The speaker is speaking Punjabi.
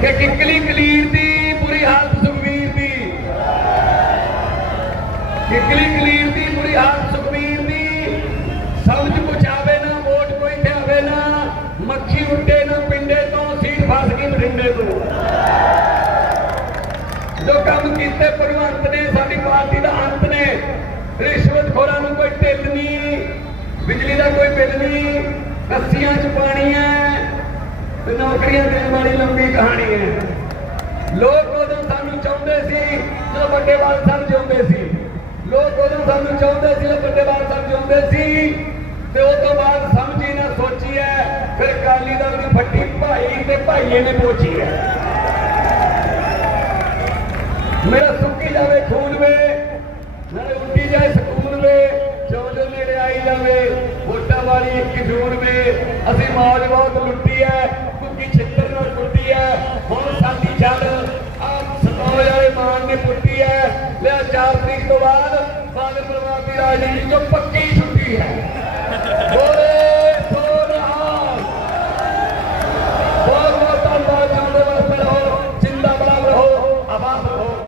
ਕਿ ਕਿੱਕਲੀ ਕਲੀਰ ਦੀ ਬੁਰੀ ਹਾਲਤ ਸੁਖਵੀਰ ਦੀ। ਕਿੱਕਲੀ ਕਲੀਰ ਦੀ ਬੁਰੀ ਹਾਲਤ ਸੁਖਵੀਰ ਦੀ। ਸਮਝ ਕੁਛ ਆਵੇ ਨਾ, ਵੋਟ ਕੋਈ ਤੇ ਆਵੇ ਨਾ, ਮੱਖੀ ਉੱਡੇ ਨਾ, ਪਿੰਡੇ ਤੋਂ ਸੀਟ ਫਸ ਗਈ ਬਠਿੰਡੇ ਤੋਂ। ਜੋ ਕੰਮ ਕੀਤੇ ਭਗਵੰਤ ਨੇ, ਸਾਡੀ ਪਾਰਟੀ ਦਾ ਅੰਤ ਨੇ। ਰਿਸ਼ਵਤ ਖੋਰਾਂ ਨੂੰ ਕੋਈ ਢਿੱਲ ਨਹੀਂ, ਬਿਜਲੀ ਦਾ ਕੋਈ ਬਿੱਲ ਨਹੀਂ, ਰੱਸੀਆਂ ਚ ਪਾਣੀ ਤੇ ਨੌਕਰੀਆਂ ਦੇਣ ਵਾਲੀ ਲੰਬੀ ਕਹਾਣੀ ਹੈ। ਲੋਕ ਉਦੋਂ ਸਾਨੂੰ ਚਾਹੁੰਦੇ ਸੀ ਜਦੋਂ ਵੱਡੇ ਬਾਲ ਸਾਹਿਬ ਜਿਉਂਦੇ ਸੀ। ਲੋਕ ਉਦੋਂ ਸਾਨੂੰ ਚਾਹੁੰਦੇ ਸੀ ਜਦੋਂ ਵੱਡੇ ਬਾਲ ਸਾਹਿਬ ਜਿਉਂਦੇ ਸੀ। ਤੇ ਉਸ ਤੋਂ ਬਾਅਦ ਸਮਝੀ ਨਾ ਸੋਚੀ ਹੈ ਫਿਰ ਅਕਾਲੀ ਦਲ ਦੀ ਫੱਟੀ ਭਾਈ ਤੇ ਭਾਈਏ ਨੇ ਪੋਚੀ ਹੈ। ਮੇਰਾ ਸੁੱਕੀ ਜਾਵੇ ਖੂਨ ਵੇ, ਨਾਲੇ ਉੱਡੀ ਜਾਏ ਸਕੂਨ ਵੇ ਜਿਉਂ ਜਿਉਂ ਨੇੜੇ ਆਈ ਜਾਵੇ ਵੋਟਾਂ ਵਾਲੀ ਇੱਕ ਜੂਨ ਵੇ ਅਸੀਂ ਮੌਜ ਬਹੁਤ ਲੁੱਟੀ ਹੈ ਕੁੱਕੀ ਛਿੱਤਰ ਨਾਲ ਕੁੱਟੀ ਐ ਹੁਣ ਸਾਡੀ ਜਲ ਆ ਸਤੋਜ ਵਾਲੇ ਮਾਨ ਨੇ ਕੁੱਟੀ ਹੈ। ਲਿਆ 4 ਤਰੀਕ ਤੋਂ ਬਾਅਦ ਬਾਦਲ ਪਰਿਵਾਰ ਦੀ ਰਾਜਨੀਤੀ ਤੋਂ ਪੱਕੀ ਛੁੱਟੀ ਹੈ।